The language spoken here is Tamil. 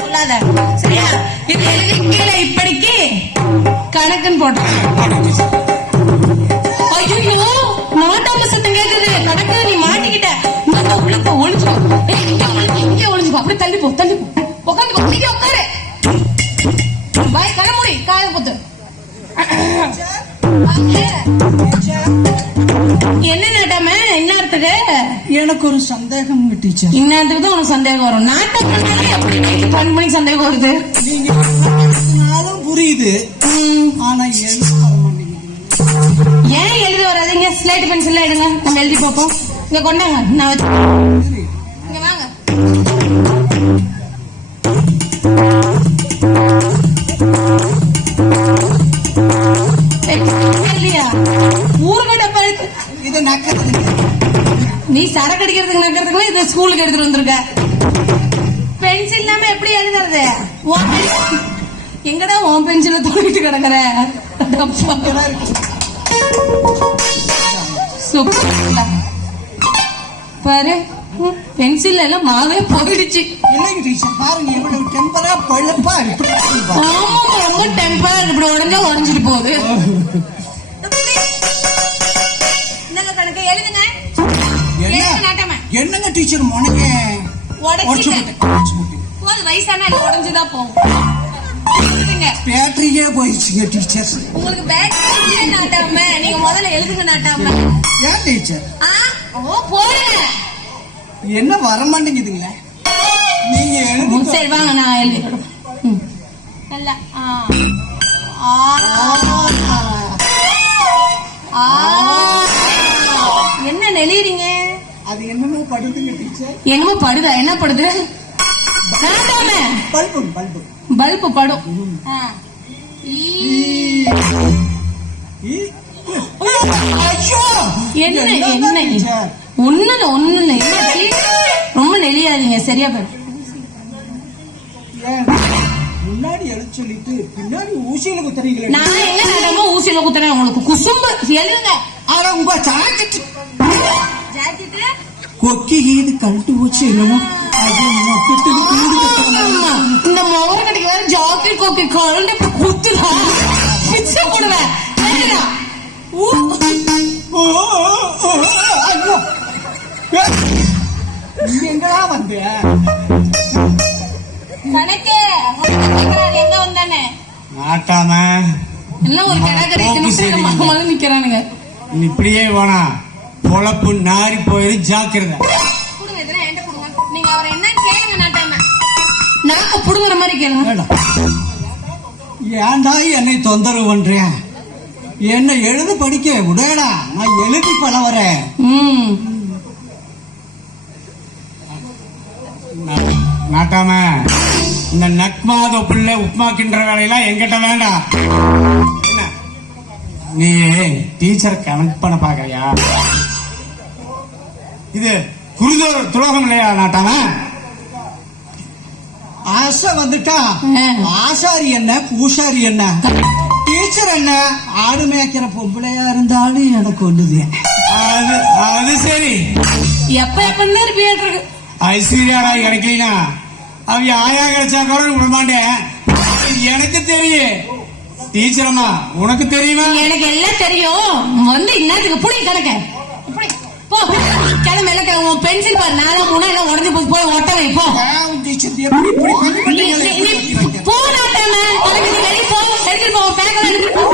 சொல்லாத சரியா? இது எழுதி கீழே இப்படிக்கு கணக்குன்னு போட்டேன். ஐயோ மாட்டாம சத்தம் கேக்குது. கணக்கு நீ மாட்டிக்கிட்ட. உள்ள ஒளிஞ்சுக்கோ. இங்கே ஒளிஞ்சுக்கோ. அப்படி தள்ளி போ தள்ளி போ. உட்காந்து இங்கே உட்காரு. பாய் கண்ண மூடி காய போத்து. என்ன நாட்டாம இந்நேரத்துக்கு? எனக்கு ஒரு சந்தேகம் டீச்சர். இந்நேரத்துக்கு தான் உனக்கு சந்தேகம் வரும். நாட்டம் 2 மணிக்கு சந்தேகம் வருது. நீங்க புரியுது. ஆனா எழுத வர மாட்டேங்குது. ஏன் எழுதி வராதீங்க? ஸ்லேட் பென்சில் எடுங்க, நம்ம எழுதி பார்ப்போம். இங்க கொண்டாங்க, நான் வச்சு இங்க வாங்க. ஊருகட்ட பழுத்து இது நக்கிறது. நீ சரக்கு அடிக்கிறதுக்கு நக்கிறதுக்கு இது ஸ்கூலுக்கு எடுத்துட்டு வந்திருக்க. பென்சில் இல்லாம எப்படி எழுதுறது? எங்கடா உன் பென்சில தூக்கிட்டு கிடக்குற? பாரு பென்சில் எல்லாம் மாவே போயிடுச்சு. இல்லைங்க டீச்சர், பாருங்க எவ்வளவு டெம்பரா பழுப்பா இப்படி. ஆமா ரொம்ப டெம்பரா இப்படி உடஞ்சா உடஞ்சிட்டு போகுது. என்னங்க டீச்சர் முனைக்க வயசான உடஞ்சுதான் போகும். பேட்டரியே போயிடுச்சுங்க டீச்சர். உங்களுக்கு பேட்டரி நாட்டாம நீங்க முதல்ல எழுதுங்க நாட்டாம. ஏன் டீச்சர்? போடுங்க. என்ன வர மாட்டேங்குதுங்களே? நீங்க எழுதுங்க. சரி வாங்க நான் எழுதிக்கிறேன். நல்லா என்ன நெளியறீங்க? அது என்னமோ படுதுங்க டீச்சர். என்னமோ படுதா? என்ன படுது? பல்பு பல்பு பல்பு படும். என்ன என்ன ஒண்ணு ரொம்ப நெளியாதீங்க. சரியா பாரு. முன்னாடி எழுத சொல்லிட்டு பின்னாடி ஊசியில குத்துறீங்களே. நான் என்ன நடமோ ஊசியில குத்துறேன். உங்களுக்கு குசும்பு எழுதுங்க. ஆனா உங்க ஜாக்கெட் கொக்கி இது கழட்டி வச்சு என்னமோ இந்த மோகன் கடைக்கு வேற ஜாக்கெட் கொக்கி கழட்டி குத்துலாம் பிச்சை போடுவேன். எங்கடா வந்த? கணக்கு எங்க வந்தானே நாட்டாம எல்லாம் ஒரு கடை கடை நிக்கிறானுங்க. இப்படியே வேணா பொழப்பு நாரி போயிரு. ஜாக்கிரதை. நீங்க அவரை என்ன கேளுங்க நாட்டாம. நாக்க புடுங்குற மாதிரி கேளுங்க. ஏன்டா என்னை தொந்தரவு பண்றேன்? என்ன எழுத படிக்க விடடா. நான் எழுதி பண்ண வரேன். நாட்டாம இந்த நக்மாத புள்ள உப்மா கின்ற வேலையெல்லாம் எங்கிட்ட வேண்டாம். என்ன நீ டீச்சர் கனெக்ட் பண்ண பாக்கறியா? இது குருதோர் துரோகம் இல்லையா நாட்டாம? ஆசை வந்துட்டா ஆசாரி என்ன பூசாரி என்ன டீச்சர் என்ன ஆடு மேய்க்கிற பொம்பளையா இருந்தாலும் எனக்கு ஒண்ணுது. அது சரி. எப்ப எப்பன்னு இருக்கு ஐஸ்வர்யாடா கிடைக்கலனா அவ ஆயா கிடைச்சா கூட விட மாட்டேன். எனக்கு தெரியும் டீச்சர் அம்மா. உனக்கு தெரியுமா? எனக்கு எல்லாம் தெரியும். வந்து இன்னத்துக்கு புடி கணக்க போ கிளம்பு. எல்லாம் கிளம்பு. பென்சில் பாரு 4 3 எல்லாம் உடஞ்சு போய் ஒட்ட வை. போ டீச்சர் போ நாட்டாம. வெளியே போ. எடுத்துட்டு போ. பேக்கெல்லாம் எடுத்துட்டு போ.